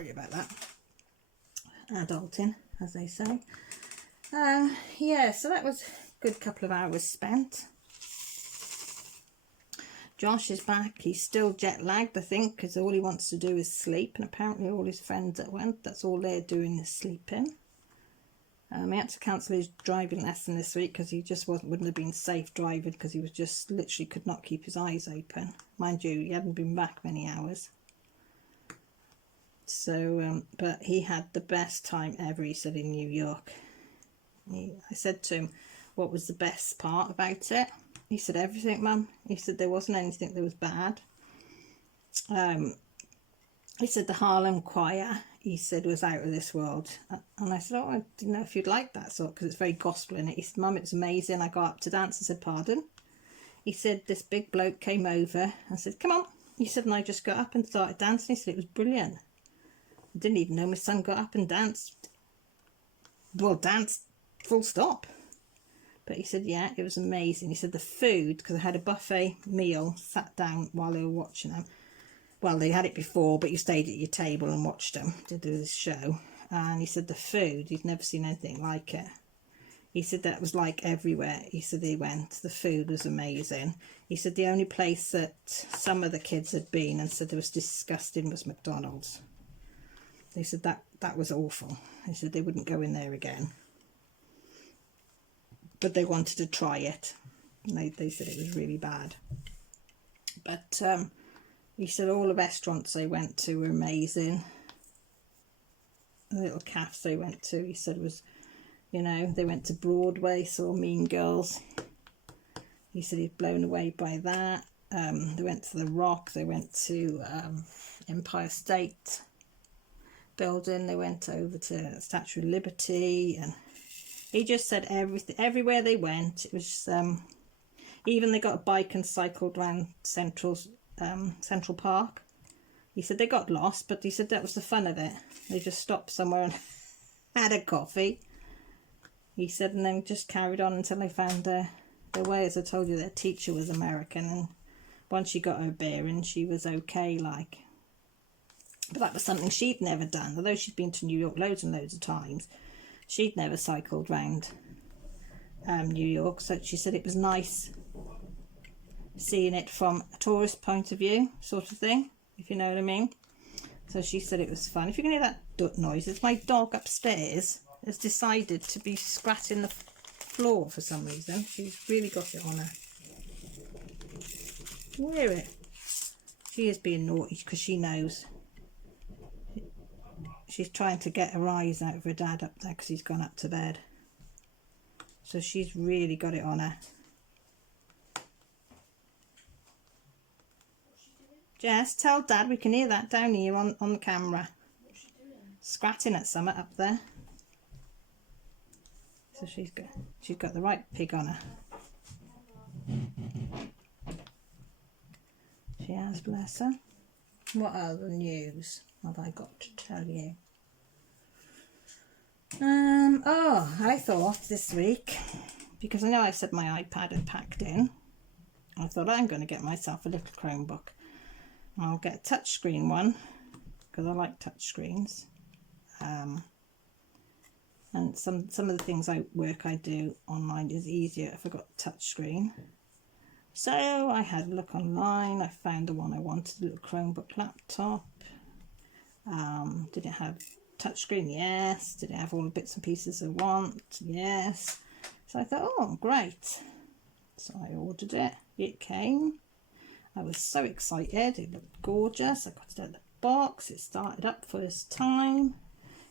Sorry about that. Adulting, as they say. Yeah, so that was a good couple of hours spent. Josh is back. He's still jet lagged, I think, because all he wants to do is sleep, and apparently all his friends that went, that's all they're doing is sleeping. He had to cancel his driving lesson this week because he just wouldn't have been safe driving, because he was just literally could not keep his eyes open. Mind you, he hadn't been back many hours. So, but he had the best time ever, he said, in New York. I said to him, what was the best part about it? He said, everything, Mum. He said, there wasn't anything that was bad. He said, the Harlem Choir, he said, was out of this world. And I said, oh, I didn't know if you'd like that sort, because it's very gospel in it. He said, Mum, it's amazing. I got up to dance. I said, pardon? He said, this big bloke came over. I said, come on. He said, and I just got up and started dancing. He said, it was brilliant. I didn't even know my son got up and danced. Well, danced full stop. But he said, yeah, it was amazing. He said the food, because I had a buffet meal, sat down while they were watching them. Well, they had it before, but you stayed at your table and watched them to do this show. And he said the food, he'd never seen anything like it. He said that was like everywhere. He said they went, the food was amazing. He said the only place that some of the kids had been and said it was disgusting was McDonald's. They said that was awful. They said they wouldn't go in there again. But they wanted to try it. And they said it was really bad. But he said all the restaurants they went to were amazing. The little cafes they went to, he said, was, you know, they went to Broadway, saw Mean Girls. He said he'd blown away by that. They went to the Rock. They went to Empire State Building. They went over to Statue of Liberty, and he just said everywhere they went, it was, even they got a bike and cycled around Central Park. He said they got lost, but he said that was the fun of it. They just stopped somewhere and had a coffee. He said, and then just carried on until they found their way. As I told you, their teacher was American, and once she got her bearings, she was okay, like. But that was something she'd never done, although she'd been to New York loads and loads of times. She'd never cycled round New York, so she said it was nice seeing it from a tourist point of view, sort of thing, if you know what I mean. So she said it was fun. If you can hear that duck noise, it's my dog upstairs has decided to be scratching the floor for some reason. She's really got it on her. Can you hear it? She is being naughty because she knows. She's trying to get her eyes out of her dad up there because he's gone up to bed. So she's really got it on her. Jess, tell Dad we can hear that down here on the camera. What's she doing? Scratching at something up there. So she's got the right pig on her. She has, bless her. What other news have I got to tell you? I thought this week, because I know I said my iPad had packed in, I thought I'm going to get myself a little Chromebook. I'll get a touchscreen one, because I like touchscreens. And some of the things I do online is easier if I got a touchscreen. So I had a look online. I found the one I wanted, a little Chromebook laptop. Did it have touchscreen? Yes. Did it have all the bits and pieces I want? Yes. So I thought, oh, great. So I ordered it. It came. I was so excited. It looked gorgeous. I got it out of the box. It started up first time.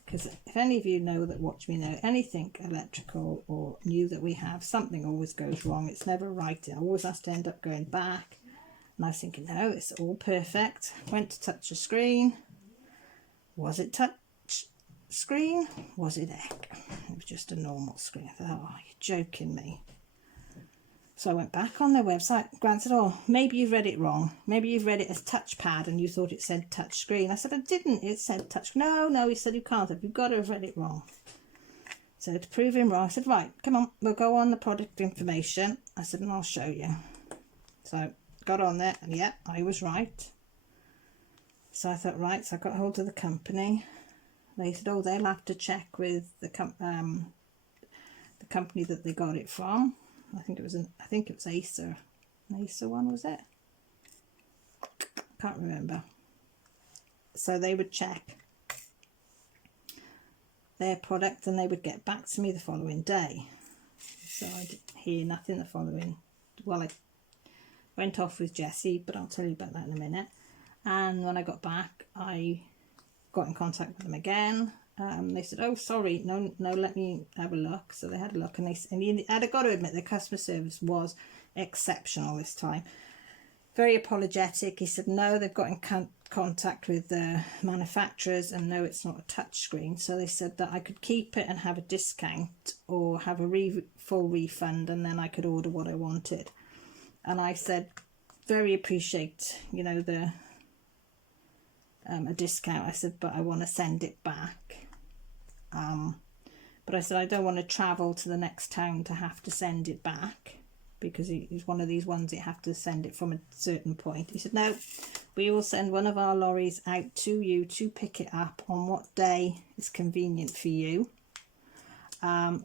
Because if any of you know that watch me know anything electrical or new that we have, something always goes wrong. It's never right. It always has to end up going back. And I was thinking, no, it's all perfect. Went to touch the screen. Was it touch screen? Was it heck? It was just a normal screen. I thought, oh, you're joking me. So I went back on their website. Grant said, oh, maybe you've read it wrong. Maybe you've read it as touchpad and you thought it said touch screen. I said, I didn't. It said touch. No, he said, you can't have. You've got to have read it wrong. So to prove him wrong, I said, right, come on, we'll go on the product information. I said, and I'll show you. So got on there, and yeah, I was right. So I thought, right, so I got hold of the company. They said, oh, they'll have to check with the company that they got it from. I think it was Acer. An Acer one, was it? Can't remember. So they would check their product and they would get back to me the following day. So I didn't hear nothing the following. Well, I went off with Jessie, but I'll tell you about that in a minute. And when I got back, I got in contact with them again. They said, oh, sorry, no, let me have a look. So they had a look, and I'd got to admit, the customer service was exceptional this time. Very apologetic. He said, no, they've got in contact with the manufacturers, and no, it's not a touch screen. So they said that I could keep it and have a discount, or have a full refund, and then I could order what I wanted. And I said, very appreciate, you know, the a discount. I said, but I want to send it back. But I said, I don't want to travel to the next town to have to send it back, because he's one of these ones that you have to send it from a certain point. He said, no, we will send one of our lorries out to you to pick it up on what day is convenient for you.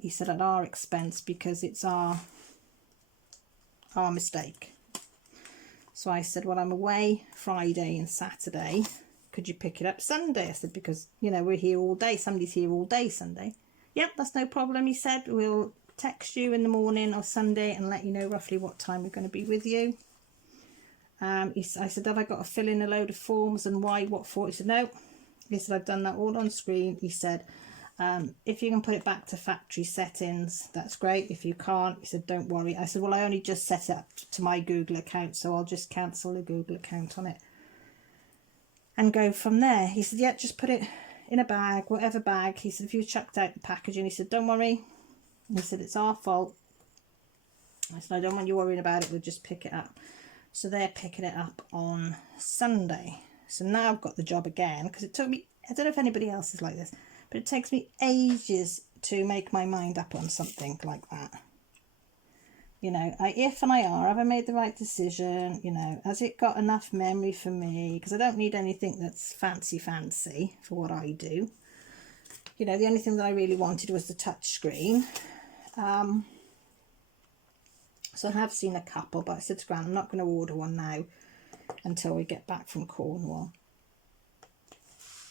He said, at our expense, because it's our mistake. So I said, well, I'm away Friday and Saturday. Could you pick it up Sunday? I said, because, you know, we're here all day. Somebody's here all day Sunday. Yep, that's no problem. He said, we'll text you in the morning or Sunday and let you know roughly what time we're going to be with you. I said, have I got to fill in a load of forms, and why, what for? He said, no. He said, I've done that all on screen. He said, if you can put it back to factory settings, that's great. If you can't, he said, don't worry. I said, well, I only just set it up to my Google account, so I'll just cancel the Google account on it and go from there. He said, yeah, just put it in a bag, whatever bag. He said, if you chucked out the packaging, he said, don't worry. He said, it's our fault. I said, I don't want you worrying about it, we'll just pick it up. So they're picking it up on Sunday. So now I've got the job again, because it took me, I don't know if anybody else is like this, but it takes me ages to make my mind up on something like that. You know, if and I are, have I made the right decision? You know, has it got enough memory for me? Because I don't need anything that's fancy for what I do. You know, the only thing that I really wanted was the touch screen. So I have seen a couple, but I said to Gran, I'm not going to order one now until we get back from Cornwall.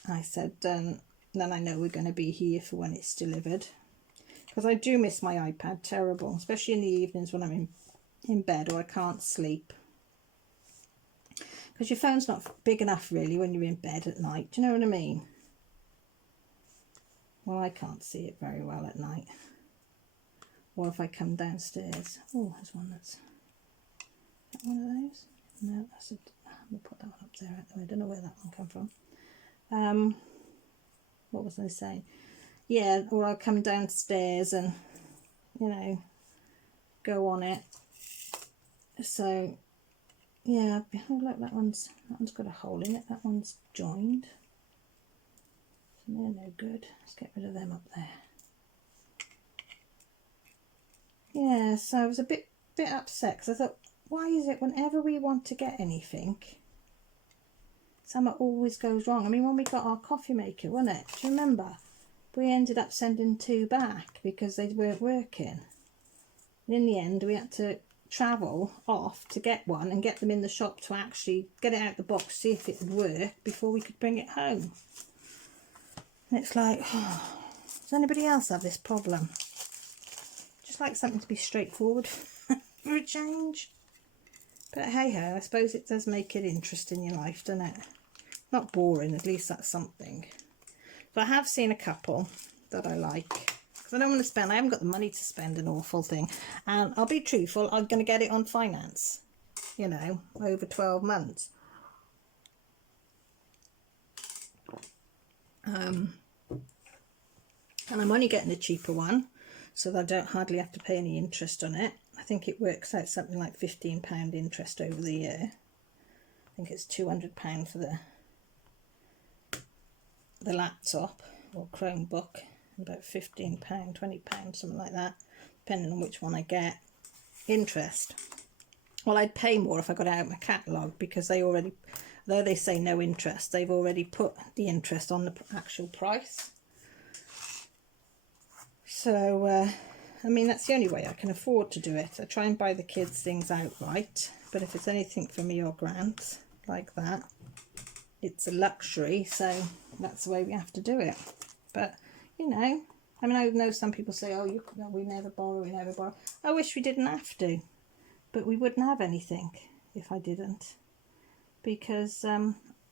I said, then I know we're going to be here for when it's delivered. Because I do miss my iPad, terrible, especially in the evenings when I'm in bed or I can't sleep. Because your phone's not big enough really when you're in bed at night, do you know what I mean? Well, I can't see it very well at night. Or if I come downstairs. Oh, there's one that's... Is that one of those? No, that's a... We'll put that one up there. I don't know where that one came from. What was I saying? Yeah, or I'll come downstairs and, you know, go on it. So, yeah, oh, look, that one's got a hole in it. That one's joined. So they're no good. Let's get rid of them up there. Yeah, so I was a bit upset because I thought, why is it whenever we want to get anything, something always goes wrong? I mean, when we got our coffee maker, wasn't it? Do you remember? We ended up sending 2 back because they weren't working. And in the end, we had to travel off to get one and get them in the shop to actually get it out the box, see if it would work before we could bring it home. And it's like, oh, does anybody else have this problem? Just like something to be straightforward for a change. But hey ho, I suppose it does make it interesting in your life, doesn't it? Not boring, at least that's something. But I have seen a couple that I like. Because I don't want to spend, I haven't got the money to spend an awful thing. And I'll be truthful, I'm going to get it on finance. You know, over 12 months. And I'm only getting a cheaper one, so that I don't hardly have to pay any interest on it. I think it works out something like £15 interest over the year. I think it's £200 for the laptop or Chromebook, about £15, £20, something like that, depending on which one I get. Interest. Well, I'd pay more if I got it out of my catalogue, because they already Though they say no interest, they've already put the interest on the actual price. So, I mean, that's the only way I can afford to do it. I try and buy the kids things outright, but if it's anything for me or Grant like that, it's a luxury, so that's the way we have to do it. But, you know, I mean, I know some people say, oh, we never borrow, we never borrow. I wish we didn't have to, but we wouldn't have anything if I didn't. Because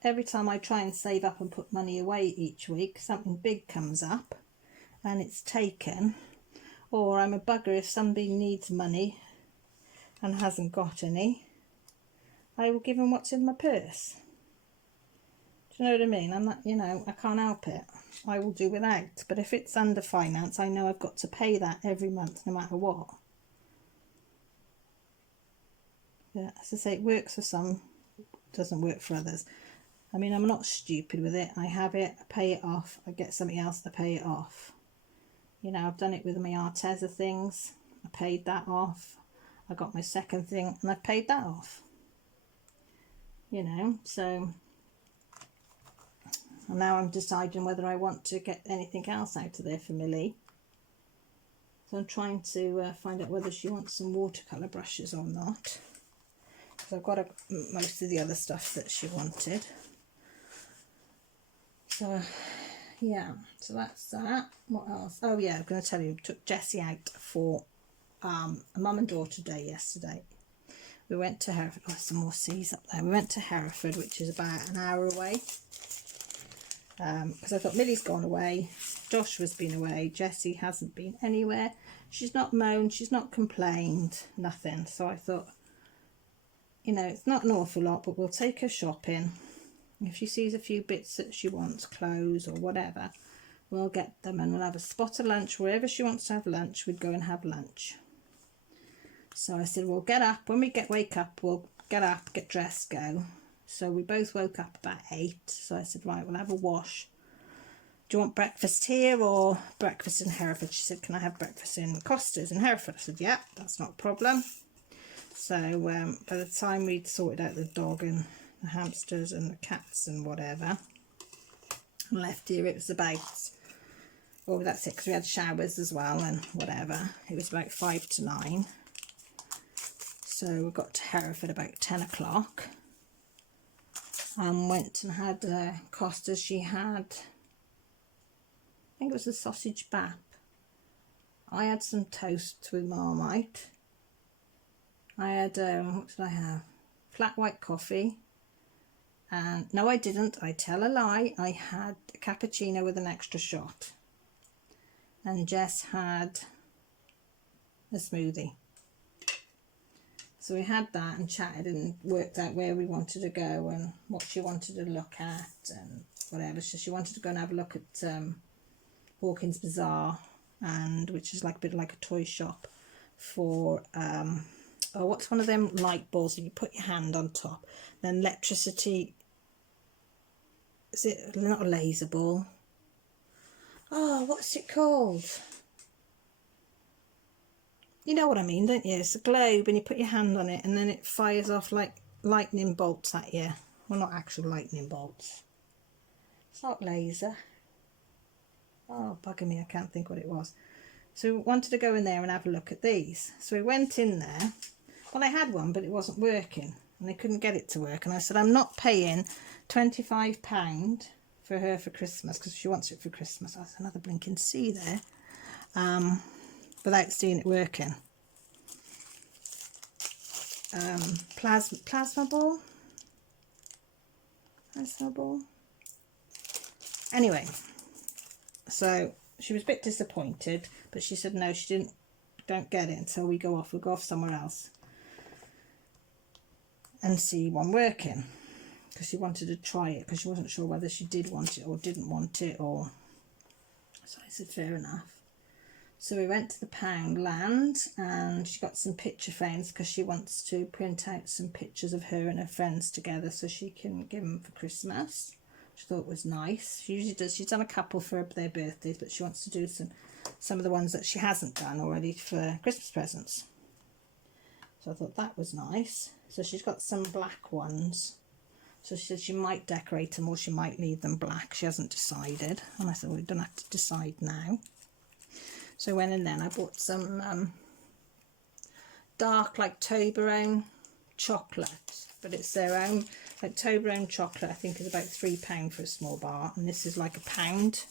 every time I try and save up and put money away each week, something big comes up and it's taken. Or I'm a bugger if somebody needs money and hasn't got any, I will give them what's in my purse. Do you know what I mean? I'm not, you know, I can't help it. I will do without. But if it's under finance, I know I've got to pay that every month no matter what. Yeah, as I say, it works for some, doesn't work for others. I mean, I'm not stupid with it. I have it, I pay it off, I get something else, I pay it off. You know, I've done it with my Arteza things. I paid that off. I got my second thing and I've paid that off. You know, so now I'm deciding whether I want to get anything else out of there for Millie. So I'm trying to find out whether she wants some watercolour brushes or not. Because I've got most of the other stuff that she wanted. So yeah, so that's that. What else? Oh yeah, I'm going to tell you, took Jessie out for a mum and daughter day yesterday. We went to Hereford. Oh, some more seas up there. We went to Hereford, which is about an hour away. Because I thought Millie's gone away, Joshua's been away, Jessie hasn't been anywhere. She's not moaned, she's not complained, nothing. So I thought, you know, it's not an awful lot, but we'll take her shopping. If she sees a few bits that she wants, clothes or whatever, we'll get them and we'll have a spot of lunch. Wherever she wants to have lunch, we'd go and have lunch. So I said, we'll get up. When we wake up, we'll get up, get dressed, go. So we both woke up about 8. So I said, right, we'll have a wash. Do you want breakfast here or breakfast in Hereford? She said, can I have breakfast in Costa's in Hereford? I said, yeah, that's not a problem. So by the time we'd sorted out the dog and the hamsters and the cats and whatever, and left here, it was about, oh, that's it, because we had showers as well and whatever. It was about 5 to 9. So we got to Hereford about 10 o'clock. And went and had Costa's. She had, I think it was a sausage bap. I had some toast with Marmite. I had, what did I have? Flat white coffee. And no, I didn't. I tell a lie. I had a cappuccino with an extra shot. And Jess had a smoothie. So we had that and chatted and worked out where we wanted to go and what she wanted to look at and whatever. So she wanted to go and have a look at Hawkins Bazaar, and which is like a bit like a toy shop for oh, what's one of them light balls that you put your hand on top, then electricity, is it not a laser ball? Oh, what's it called? You know what I mean, don't you? It's a globe and you put your hand on it and then it fires off like lightning bolts at you. Well, not actual lightning bolts. It's not laser. Oh, bugger me, I can't think what it was. So we wanted to go in there and have a look at these. So we went in there. Well, I had one, but it wasn't working and they couldn't get it to work. And I said, I'm not paying £25 for her for Christmas, because she wants it for Christmas. That's another blinking C there. Without seeing it working. Plasma ball. Anyway, so she was a bit disappointed, but she said no, she don't get it until we go off. We'll go off somewhere else and see one working, because she wanted to try it, because she wasn't sure whether she did want it or didn't want it, or so I said fair enough. So we went to the Poundland and she got some picture frames because she wants to print out some pictures of her and her friends together so she can give them for Christmas. She thought it was nice. She usually does. She's done a couple for their birthdays, but she wants to do some of the ones that she hasn't done already for Christmas presents. So I thought that was nice. So she's got some black ones So she said she might decorate them or she might leave them black. She hasn't decided. And I said, well, we don't have to decide now. So I went in then I bought some dark like Toblerone chocolate, but it's their own like Toblerone chocolate. I think is about £3 for a small bar, and this is like £1.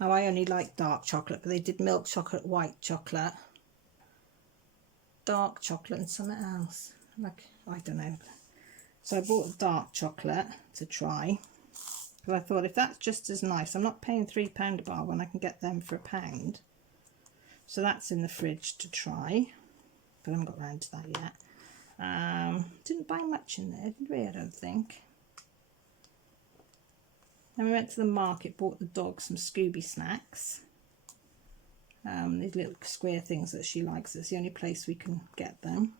Now I only like dark chocolate, but they did milk chocolate, white chocolate, dark chocolate and something else, like I don't know. So I bought dark chocolate to try, because I thought if that's just as nice, I'm not paying £3 a bar when I can get them for £1. So that's in the fridge to try, but I haven't got around to that yet. Didn't buy much in there, did we? I don't think. Then we went to the market, bought the dog some Scooby snacks. These little square things that she likes. It's the only place we can get them.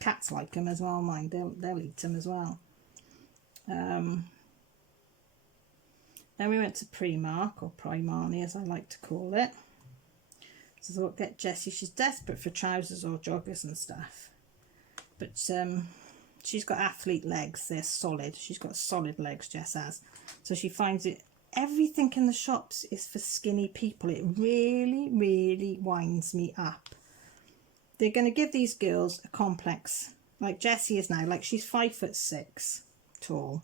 Cats like them as well, mine. They'll eat them as well. Then we went to Primark, or Primani as I like to call it. So I thought, get Jessie. She's desperate for trousers or joggers and stuff. But she's got athlete legs. They're solid. She's got solid legs, Jess has. So she finds it, everything in the shops is for skinny people. It really, really winds me up. They're going to give these girls a complex. Like Jessie is now, like she's 5'6" tall.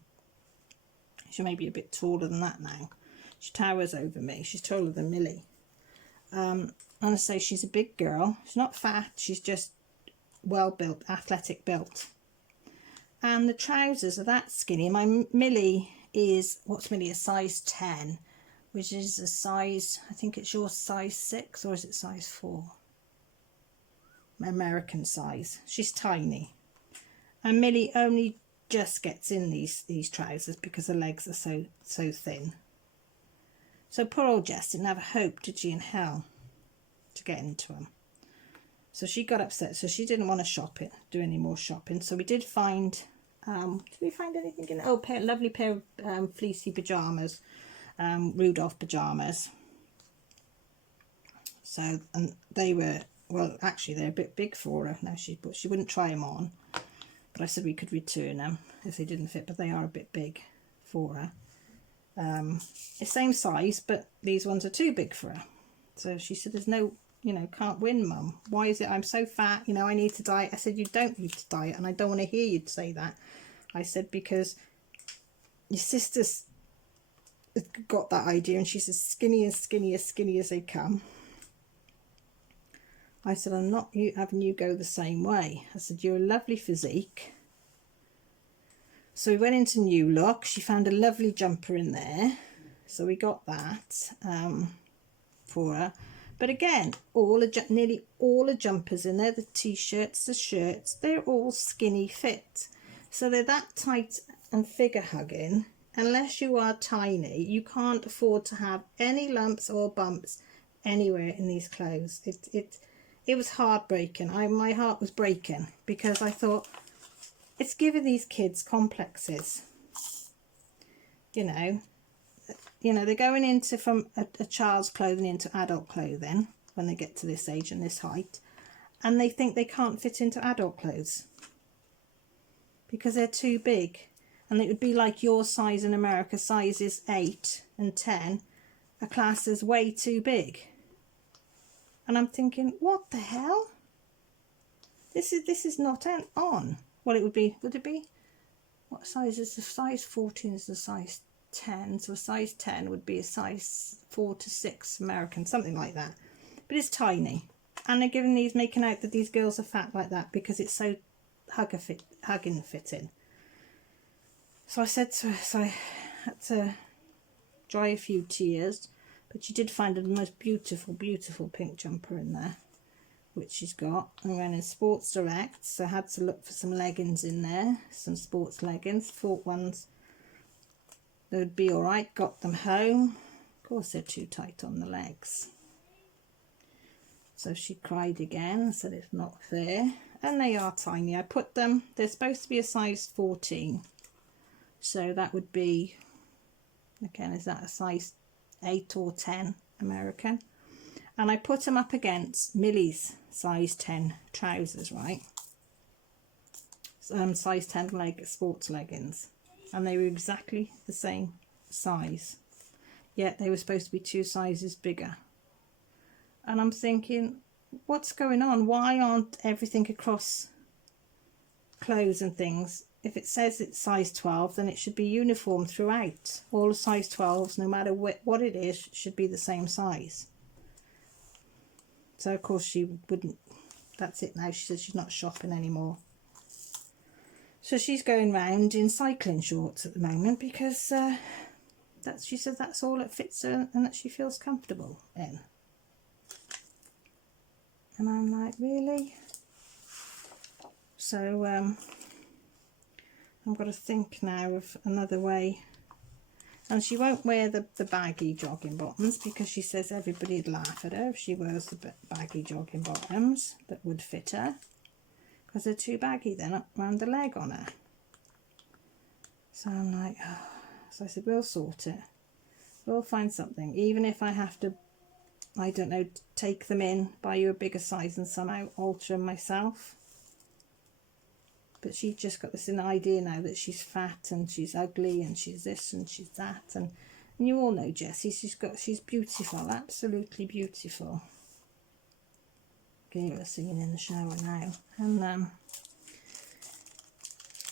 She may be a bit taller than that now. She towers over me. She's taller than Millie. And I say she's a big girl. She's not fat. She's just well built, athletic built. And the trousers are that skinny. My Millie is, what's Millie, a size 10, which is a size, I think it's your size 6, or is it size 4? American size. She's tiny. And Millie only just gets in these trousers because her legs are so thin. So poor old Jess didn't have a hope, did she, in hell, to get into them. So she got upset, so she didn't want to do any more shopping. So we did find, did we find anything in? Oh, lovely pair of fleecy pyjamas, Rudolph pyjamas. So, and they were, well, actually they're a bit big for her now. She wouldn't try them on, but I said we could return them if they didn't fit, but they are a bit big for her. The same size, but these ones are too big for her. So she said, there's no, can't win, Mum. Why is it I'm so fat? I need to diet. I said, you don't need to diet, and I don't want to hear you say that. I said, because your sister's got that idea, and she's as skinny as they come. I said, I'm not having you go the same way. I said, you're a lovely physique. So we went into New Look. She found a lovely jumper in there. So we got that for her. But again, nearly all the jumpers in there, the t-shirts, the shirts, they're all skinny fit. So they're that tight and figure hugging. Unless you are tiny, you can't afford to have any lumps or bumps anywhere in these clothes. It was heartbreaking. My heart was breaking, because I thought, it's giving these kids complexes. They're going into from a child's clothing into adult clothing when they get to this age and this height, and they think they can't fit into adult clothes because they're too big. And it would be like your size in America, sizes 8 and 10, a class is way too big. And I'm thinking, what the hell? This is not on. Well, would it be, what size is the size 14 is the size 10, so a size 10 would be a size 4 to 6 American, something like that. But it's tiny, and they're making out that these girls are fat like that because it's so hugging fitting. So I said to her, so I had to dry a few tears, but she did find the most beautiful pink jumper in there, which she's got. I went in Sports Direct, so I had to look for some leggings in there, some sports leggings, thought ones that would be alright, got them home. Of course they're too tight on the legs. So she cried again and said it's not fair, and they are tiny. I put them, they're supposed to be a size 14, so that would be, again, is that a size 8 or 10 American? And I put them up against Millie's size 10 trousers, right? Size 10 sports leggings. and they were exactly the same size, yet they were supposed to be 2 sizes bigger. And I'm thinking, what's going on? Why aren't everything across clothes and things, if it says it's size 12, then it should be uniform throughout. All the size 12s, no matter what it is, should be the same size. So of course she wouldn't, that's it now, she says she's not shopping anymore. So she's going round in cycling shorts at the moment because she said that's all that fits her and that she feels comfortable in. And I'm like, really? So I've got to think now of another way. And she won't wear the baggy jogging bottoms because she says everybody'd laugh at her if she wears the baggy jogging bottoms that would fit her, because they're too baggy then up around the leg on her. So I'm like, oh. So I said, we'll sort it. We'll find something, even if I have to, I don't know, take them in, buy you a bigger size and somehow alter them myself. But she's just got this idea now that she's fat and she's ugly and she's this and she's that. And you all know Jessie, she's beautiful, absolutely beautiful. Okay, we're singing in the shower now. And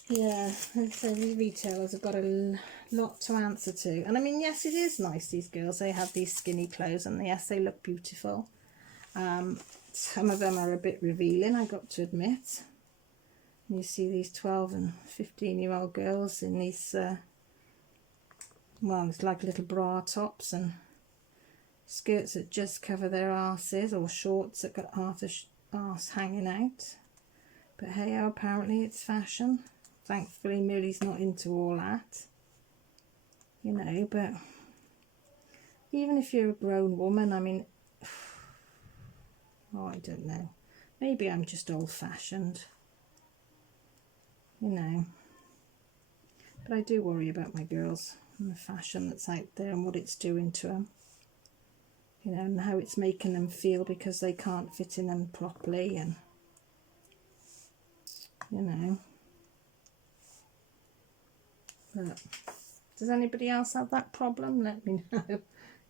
yeah, so these retailers have got a lot to answer to. And I mean, yes, it is nice, these girls, they have these skinny clothes and yes, they look beautiful. Some of them are a bit revealing, I got to admit. You see these 12 and 15-year-old girls in these, well, it's like little bra tops and skirts that just cover their arses, or shorts that got half the arse hanging out. But hey, apparently it's fashion. Thankfully Millie's not into all that, you know. But even if you're a grown woman, I mean, oh, I don't know, maybe I'm just old-fashioned, you know. But I do worry about my girls and the fashion that's out there and what it's doing to them, you know, and how it's making them feel because they can't fit in them properly, and you know. But does anybody else have that problem? Let me know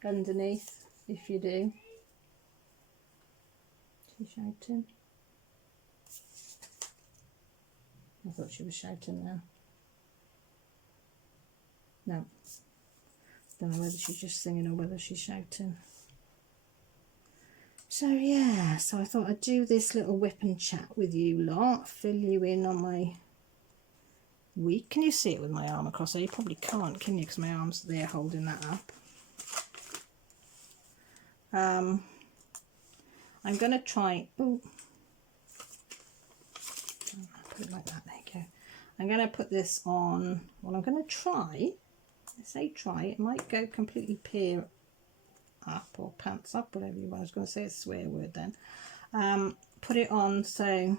underneath if you do. She's shouting. I thought she was shouting now. No. Don't know whether she's just singing or whether she's shouting. So yeah, so I thought I'd do this little whip and chat with you lot, fill you in on my week. Can you see it with my arm across there? You probably can't, can you? Because my arm's there holding that up. I'm going to try... Ooh. Put it like that, there you go. I'm going to put this on... Well, I'm going to try... I say try, it might go completely pear up or pants up, whatever you want. I was going to say a swear word then. Put it on, so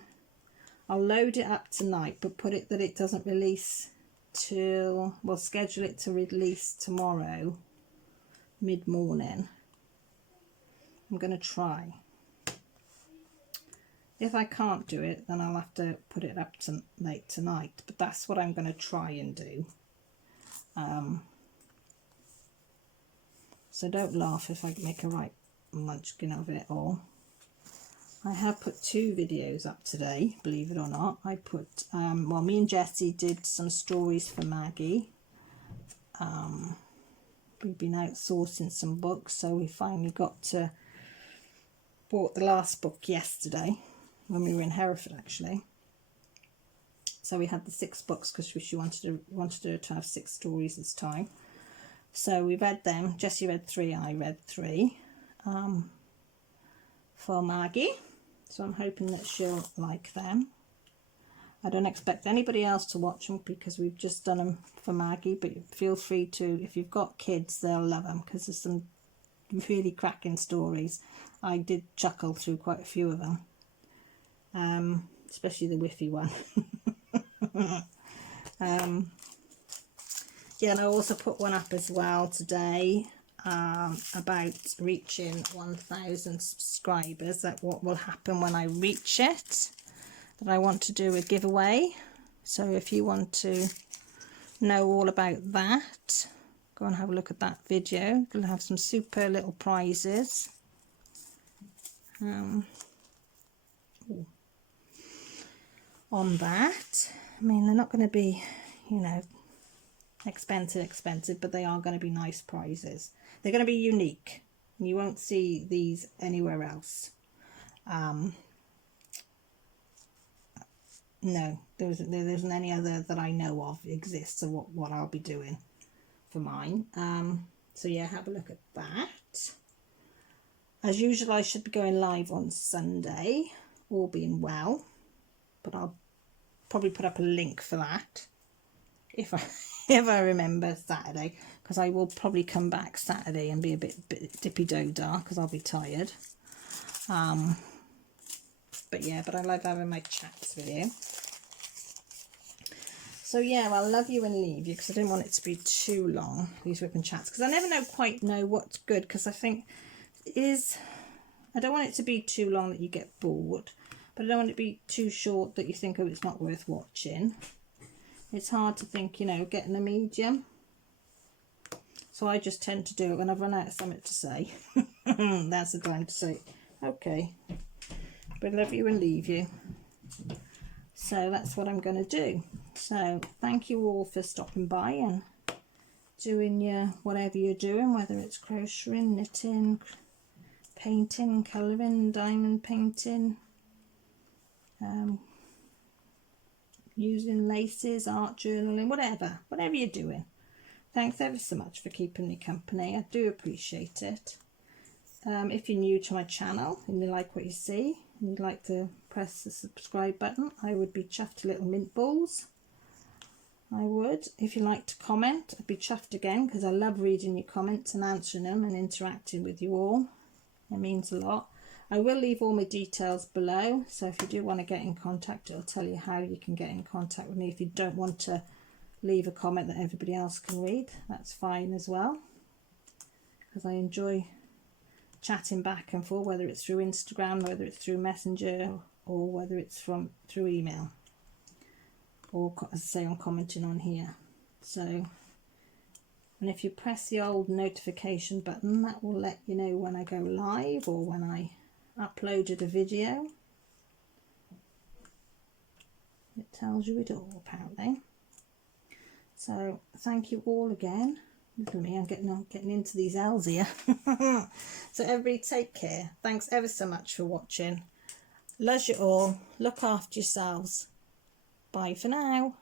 I'll load it up tonight, but put it that it doesn't release till, well, schedule it to release tomorrow mid-morning. I'm going to try. If I can't do it, then I'll have to put it up to late tonight, but that's what I'm going to try and do. So don't laugh if I make a right munchkin of it all. I have put 2 videos up today, believe it or not. I put, well, me and Jessie did some stories for Maggie. We've been outsourcing some books, so we finally bought the last book yesterday when we were in Hereford, actually. So we had the 6 books because she wanted her to have 6 stories this time. So we read them. Jessie read 3, I read 3 for Maggie. So I'm hoping that she'll like them. I don't expect anybody else to watch them because we've just done them for Maggie, but feel free to, if you've got kids, they'll love them because there's some really cracking stories. I did chuckle through quite a few of them, especially the whiffy one. Yeah, and I also put one up as well today about reaching 1,000 subscribers, that what will happen when I reach it, that I want to do a giveaway. So if you want to know all about that, go and have a look at that video. We'll have some super little prizes. On that, I mean, they're not going to be, you know, expensive, but they are going to be nice prizes. They're going to be unique. You won't see these anywhere else. No, there isn't any other that I know of exists of what I'll be doing for mine. So yeah, have a look at that. As usual, I should be going live on Sunday, all being well, but I'll probably put up a link for that if I remember Saturday, because I will probably come back Saturday and be a bit dippy-do-dah because I'll be tired. But yeah, but I like having my chats with you. So yeah, I'll love you and leave you, because I didn't want it to be too long, these WIP and chats, because I never quite know what's good, because I think I don't want it to be too long that you get bored, but I don't want it to be too short that you think, oh, it's not worth watching. It's hard to think, you know, getting a medium. So I just tend to do it when I've run out of something to say. That's the time to say, okay, but love you and leave you. So that's what I'm going to do. So thank you all for stopping by and doing your whatever you're doing, whether it's crocheting, knitting, painting, colouring, diamond painting, using laces, art journaling, whatever you're doing. Thanks ever so much for keeping me company. I do appreciate it. If you're new to my channel and you like what you see and you'd like to press the subscribe button, I would be chuffed to little mint balls. I would. If you like to comment, I'd be chuffed again, because I love reading your comments and answering them and interacting with you all. It means a lot. I will leave all my details below, so if you do want to get in contact, it'll tell you how you can get in contact with me. If you don't want to leave a comment that everybody else can read, that's fine as well, because I enjoy chatting back and forth, whether it's through Instagram, whether it's through Messenger, or whether it's through email, or as I say, I'm commenting on here. So, and if you press the old notification button, that will let you know when I go live or when I uploaded a video. It tells you it all, apparently. So thank you all again. Look at me, I'm getting into these L's here. So everybody take care. Thanks ever so much for watching. Love you all. Look after yourselves. Bye for now.